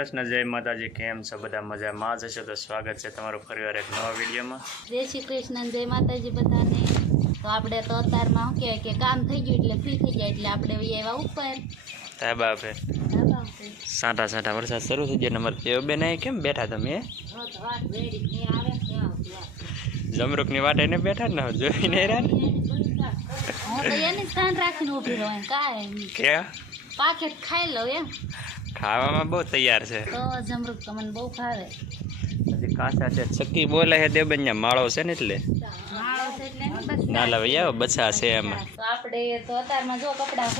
કૃષ્ણ જય માતાજી કેમ છો? બધા મજામાં જ હશે? તો સ્વાગત છે તમારું ફરીવાર એક નવા વિડીયોમાં. જય શ્રી કૃષ્ણ જય માતાજી બધાને. તો આપણે તો અત્યારમાં શું કહેવાય કે કામ થઈ ગયું એટલે ફ્રી થઈ જાય એટલે આપણે આવ્યા ઉપર. ધાબા ઉપર. સાંટા સાંટા વરસાદ શરૂ થઈ ગયો નંબર એ બેન નહીં કેમ બેઠા તમે. જમરૂકની વાટે ને બેઠા જ ન જોઈને રહ્યા ને? હું તો એની રાખીને ઊભી રહું કાંઈ કે? પાકેટ ખાઈ લઉં એમ. ખાવામાં બહુ તૈયાર છે. તો જમરૂક તો મને બહુ ભાવે પછી કાચા છે ચક્કી બોલે છે દેબન્યા માળો છે ને એટલે? માળો છે એટલે ના લાવે આવો બચા છે એમાં. તો આપણે તો અત્યારમાં જો કપડાં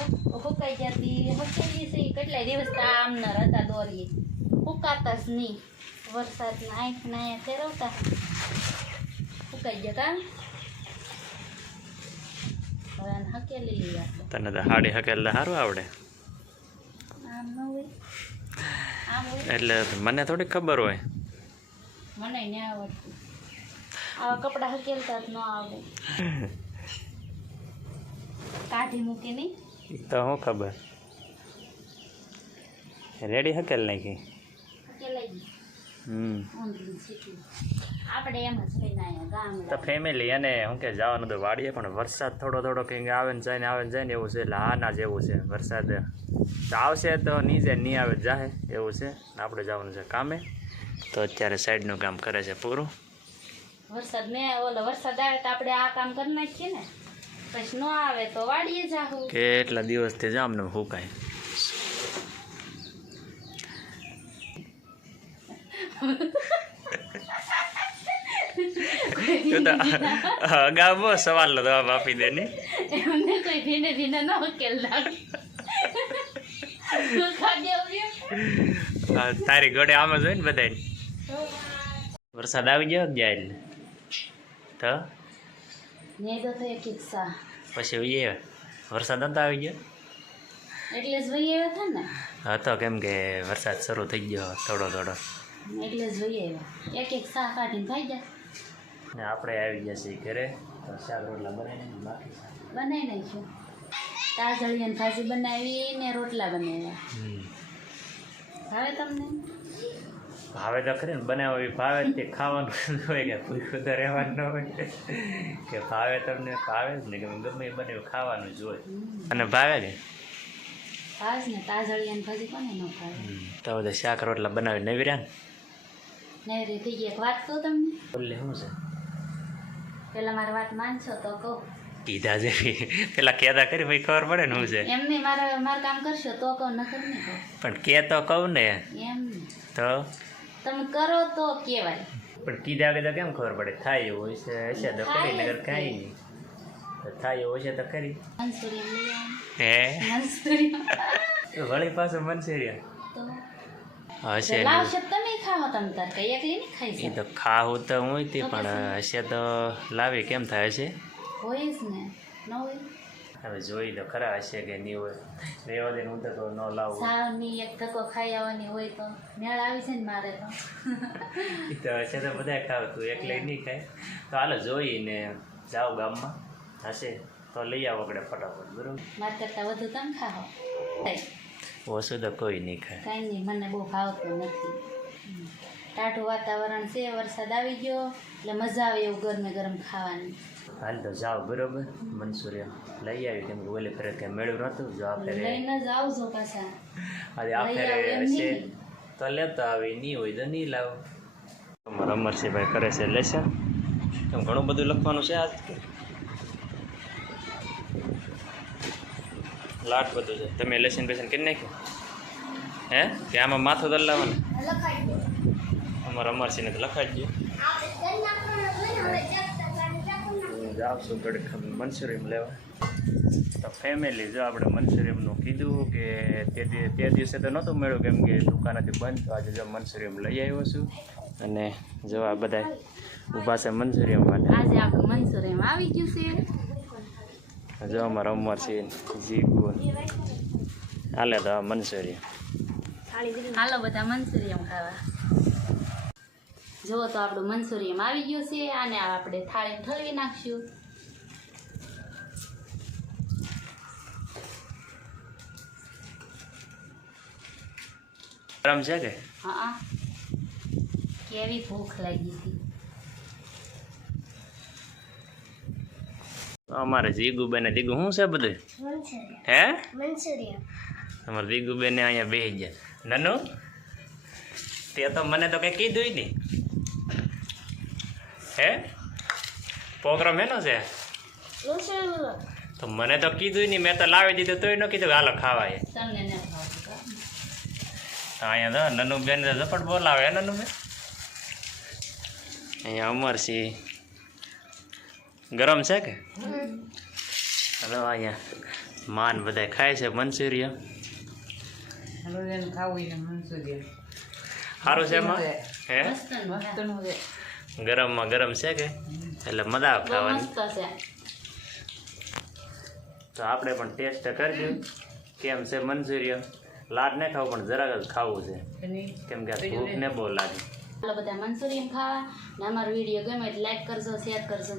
ગયા જતી હકેલી છે કેટલાય દિવસ તો આમના હતા દોરી ફૂકાતા જ નહીં. વરસાદના આંખના અહીંયા ફેરવતા હુકાઈ ગયા કા હવે હકેલી લઈ તને તો હાડી હકેલતા સારું આવડે. એટલે મને થોડી ખબર હોય. મને નહીં આવડતું. આ કપડાં હકેલતા જ ન આવડે કાઢી મૂકી નહીં? તો શું ખબર? રેડી હકેલ નાખી? હકેલાઈ આપણે એમ જ તો ફેમિલી એને શું કે જવાનું તો વાડીએ પણ વરસાદ થોડો થોડો કંઈક આવે ને જાય ને આવે ને જાય ને એવું છે એટલે હા ના જેવું છે. વરસાદ તો આવશે તો નહીં જાય નહીં આવે જાહે એવું છે. આપણે જવાનું છે કામે. તો અત્યારે સાઈડનું કામ કરે છે પૂરું. વરસાદ ને ઓલો વરસાદ આવે તો આપણે આ કામ કરી નાખીએ ને. પછી ન આવે તો વાડીએ જાહું. કેટલા દિવસથી જામ ને હું તું અગાઉ સવાલનો જવાબ આપી દે ને એમને કોઈ ભીને ભીને ન ઉકેલ તારી ઘોડે આમ જ હોય ને બધાને વરસાદ આવી ગયો જાય તો ને તો પછી વરસાદ નતો આવી ગયો એટલે જ વહી હતા ને હતો કેમ કે વરસાદ શરૂ થઈ ગયો થોડો થોડો એટલે જોઈએ એક એક શાક કાઢીને ખાઈ જાય ને આપણે આવી જશે ઘરે તો શાક રોટલા બનાવીને બાકી. બનાવી નાખ્યું. તાજળિયાની ભાજી બનાવી ને રોટલા બનાવ્યા. ભાવે તમને? ભાવે તો ખરી ને બનાવો એ ભાવે તે ખાવાનું હોય કે ભૂખ્યું તો રહેવાનું ન હોય. કે ભાવે તમને ભાવે જ ને કે ગમે એ બને ખાવાનું જ હોય. અને ભાવે કે? ભાવે ને તાજળિયાની ભાજી કોને ન ભાવે? તો બધા શાક રોટલા બનાવી નવી રહ્યા ને? નવરી થઈ ગઈ એક વાત કહું તમને? બોલે શું છે? પેલા મારી વાત માનશો તો કહું. કીધા છે. પેલા કહેતા કરી ભાઈ ખબર પડે ને શું છે. એમ નહીં મારા મારું કામ કરશો તો કહું ન કર કહું. પણ કે તો કહું ને. એમ તો? તમે કરો તો કહેવાય. પણ કીધા કીધા કેમ ખબર પડે? થાય એવું હોય છે હશે તો કરી નગર કાંઈ નહીં થાય એવું હશે તો કરી હે? વળી પાછું મનસુરિયા હશે લાવશે તમે ખાવો તમે તાર કઈ એકલી નહીં ખાઈ એ શકો તો ખાવું તો હું તે પણ હશે તો લાવી કેમ થાય છે હોય જ ને. ન હોય? હવે જોઈ તો ખરા હશે કે નહીં હોય. રેવા દે હું તો કહું ન લાવું. સાવની એક ધક્કો ખાઈ આવવાની હોય તો. મેળ આવી છે ને મારે તો. એ તો હશે તો બધા ખાવ તું એકલે નહીં ખાય. તો હાલો જોઈને જાઓ ગામમાં. હશે. તો લઈ આવો આપણે ફટાફટ બરોબર? મારે કરતાં વધુ તમે ખાઓ? ઓછું તો કોઈ નહીં ખાય. કાંઈ નહીં મને બહુ ભાવતું નથી. ટાઢું વાતાવરણ છે વરસાદ આવી ગયો એટલે મજા આવે એવું ગરમે ગરમ ખાવાની. હાલ તો જાઓ બરોબર મનસુરિયા. લઈ આવી કેમ કે ઓલી ફેરે કંઈ મેળવ્યું નહોતું જો આ ફેરે લઈને જ આવજો પાછા. આજે આ ફેરે હશે તો લેતા આવી નહીં હોય તો નહીં લાવો. અમારા અમરસિંહભાઈ કરે છે લેશે કેમ ઘણું બધું લખવાનું છે આજ. લાટ બધું છે. તમે લેસન બેસન કરી નાખ્યું? હે? કે આમાં માથું દલાવવાનું અમારા અમરસિંહને તો લખાડી દો છું ઘડીક મનસુરીમ લેવા. તો ફેમિલી જો આપણે મનસુરીમનું કીધું કે તે તે દિવસે તો નહોતું મળ્યું કેમ કે દુકાન હતી બંધ તો આજે જો મનસુરીમ લઈ આવ્યો છું. અને જો આ બધા ઊભા છે મનસુરીમ માટે. આજે આપણે મંચુરિયન આવી ગયું છે. જો અમારા અમરસિંહ જીગુ હાલે તો આ મનસુરી હાલો બધા મંચુરિયન ખાવા. જુઓ તો આપણું મંચુરિયન આવી ગયું છે આને આપણે થાળી ઠલવી નાખશું. ગરમ છે કે? હા. કેવી ભૂખ લાગી હતી. અમારે જીગુ બેને જીગુ શું છે બધું? હે? અમારે જીગુબેન ને અહીંયા બેસી ગયા. નાનું તે તો મને તો કંઈ કીધું નહીં. હે? પ્રોગ્રામ હેનો છે? તો મને તો કીધું નહીં મેં તો લાવી દીધું તોય ન કીધું હાલો ખાવા એ તમને ન ભાવતું કા? અહીંયા તો નનુબેન ઝપટ બોલાવે હે નનુબેન? અહીંયા અમરસિંહ ગરમ છે કે? હલો અહીંયા માન બધા ખાય છે મંચુરિયન ખાવું મંચુરિયન સારું છે એમાં હે? ગરમમાં ગરમ છે કે? એટલે મજા ખાવાની. તો આપણે પણ ટેસ્ટ કરજો. કેમ છે મંચુરિયન? લાડ ને ખાવું પણ જરાક જ ખાવું છે. કેમ કે ભૂખ ને. બહુ લાગે. બધા મંચુરિયન ખાવા. ને અમારો વીડિયો ગમે લાઈક કરજો શેર કરજો